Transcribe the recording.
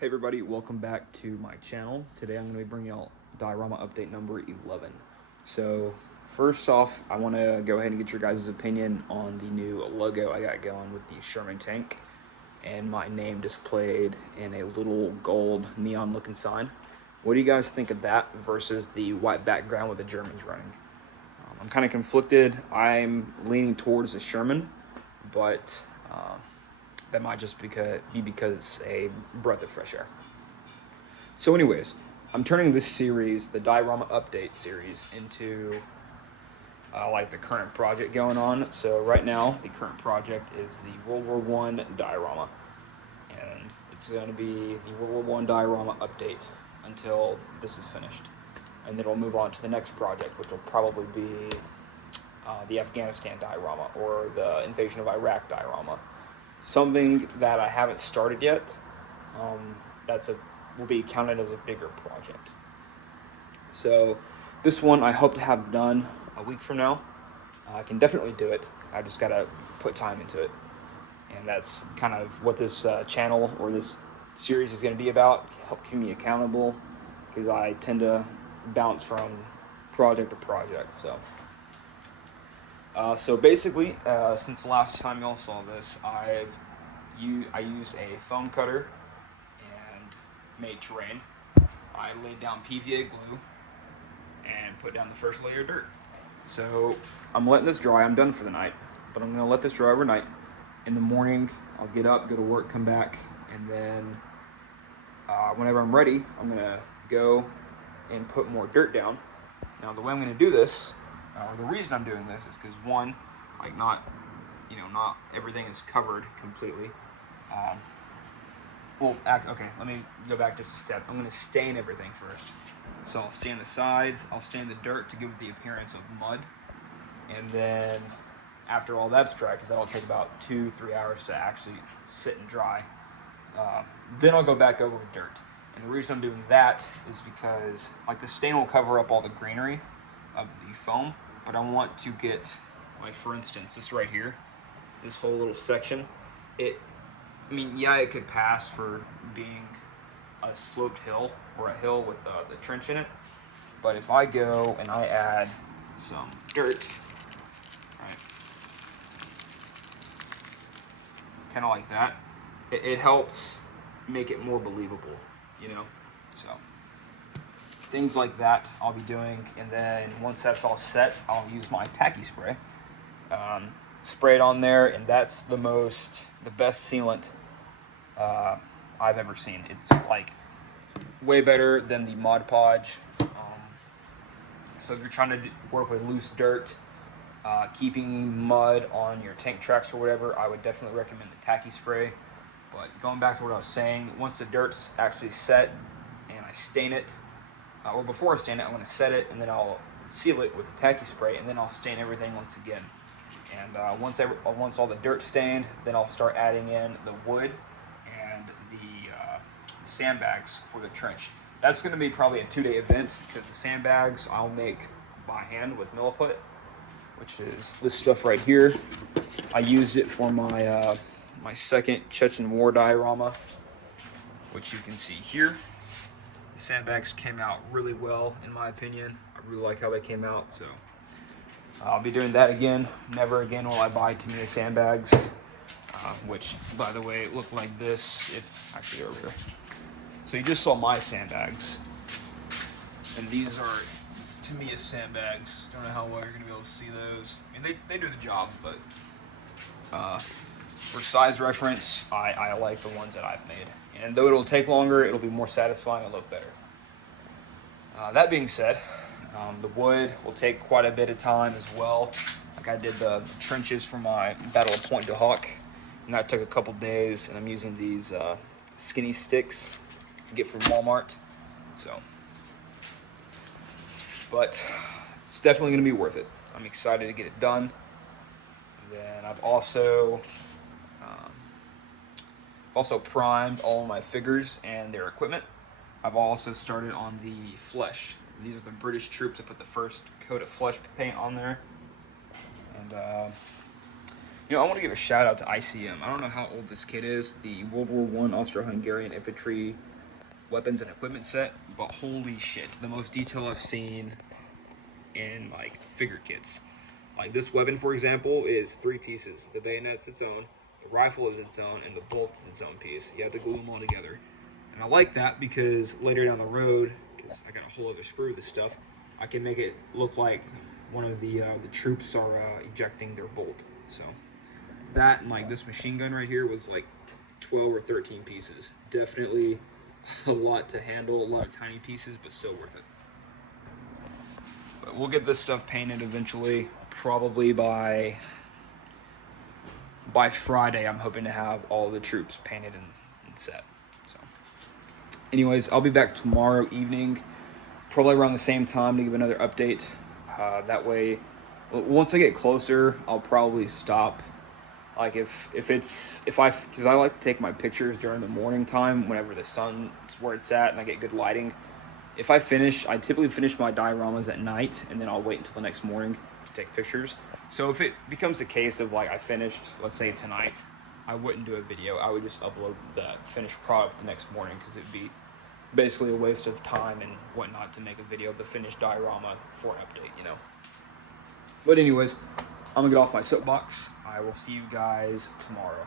Hey everybody, welcome back to my channel. Today I'm going to be bringing y'all Diorama update number 11. So first off, I want to go ahead and get your guys' opinion on the new logo I got going with the Sherman tank and my name displayed in a little gold neon looking sign. What do you guys think of that versus the white background with the Germans running? I'm kind of conflicted. I'm leaning towards the Sherman, but that might just be because it's a breath of fresh air. So anyways, I'm turning this series, the Diorama update series, into like the current project going on. So right now, the current project is the WW1 Diorama. And it's going to be the WW1 Diorama update until this is finished. And then we'll move on to the next project, which will probably be the Afghanistan diorama or the invasion of Iraq diorama. Something that I haven't started yet. Will be counted as a bigger project. So this one I hope to have done a week from now. I can definitely do it. I just gotta put time into it, and that's kind of what this channel or this series is going to be about. Help keep me accountable because I tend to bounce from project to project. So basically, since the last time y'all saw this, I used a foam cutter and made terrain. I laid down PVA glue and put down the first layer of dirt. So I'm letting this dry. I'm done for the night, but I'm gonna let this dry overnight. In the morning, I'll get up, go to work, come back, and then whenever I'm ready, I'm gonna go and put more dirt down. Now the way I'm gonna do this, or the reason I'm doing this, is because one, like not everything is covered completely. Okay, let me go back just a step. I'm gonna stain everything first. So I'll stain the sides, I'll stain the dirt to give it the appearance of mud. And then after all that's dry, because that'll take about 2-3 hours to actually sit and dry, then I'll go back over with dirt. And the reason I'm doing that is because like the stain will cover up all the greenery of the foam, but I want to get, like for instance, this right here, this whole little section, it could pass for being a sloped hill or a hill with the trench in it. But if I go and I add some dirt, right, kind of like that, it helps make it more believable, you know? So things like that I'll be doing. And then once that's all set, I'll use my tacky spray. Spray it on there, and that's the best sealant I've ever seen. It's like way better than the Mod Podge. So if you're trying to work with loose dirt, keeping mud on your tank tracks or whatever, I would definitely recommend the tacky spray. But going back to what I was saying, once the dirt's actually set and I stain it, or before I stain it, I'm going to set it and then I'll seal it with the tacky spray, and then I'll stain everything once again. And once all the dirt's stained, then I'll start adding in the wood and the sandbags for the trench. That's going to be probably a 2-day event because the sandbags I'll make by hand with milliput, which is this stuff right here. I used it for my my second Chechen War diorama, which you can see here. The sandbags came out really well, in my opinion. I really like how they came out, so I'll be doing that again. Never again will I buy Tamiya sandbags, which, by the way, look like this. Actually, over here. So you just saw my sandbags, and these are Tamiya sandbags. Don't know how well you're gonna be able to see those. I mean, they do the job, but for size reference, I like the ones that I've made. And though it'll take longer, it'll be more satisfying and look better. That being said, the wood will take quite a bit of time as well. Like I did the trenches for my Battle of Point du Hoc, and that took a couple days, and I'm using these skinny sticks to get from Walmart. But it's definitely gonna be worth it. I'm excited to get it done. And then I've also primed all of my figures and their equipment. I've also started on the flesh. These are the British troops. I put the first coat of flesh paint on there. And You know, I want to give a shout out to ICM. I don't know how old this kit is, the World War I Austro-Hungarian infantry weapons and equipment set, but holy shit, the most detail I've seen in like figure kits. Like this weapon, for example, is 3 pieces. The bayonet's its own, the rifle is its own, and the bolt is its own piece. You have to glue them all together. And I like that because later down the road, because I got a whole other sprue of this stuff, I can make it look like one of the troops are ejecting their bolt. So that and like this machine gun right here was like 12 or 13 pieces. Definitely a lot to handle, a lot of tiny pieces, but still worth it. But we'll get this stuff painted eventually, probably by Friday. I'm hoping to have all the troops painted and set. So anyways, I'll be back tomorrow evening, probably around the same time, to give another update. That way, once I get closer, I'll probably stop. Like because I like to take my pictures during the morning time whenever the sun's where it's at and I get good lighting. If I typically finish my dioramas at night, and then I'll wait until the next morning to take pictures. So if it becomes a case of like I finished, let's say tonight, I wouldn't do a video. I would just upload that finished product the next morning, because it'd be basically a waste of time and whatnot to make a video of the finished diorama for an update, you know. But anyways, I'm gonna get off my soapbox. I will see you guys tomorrow.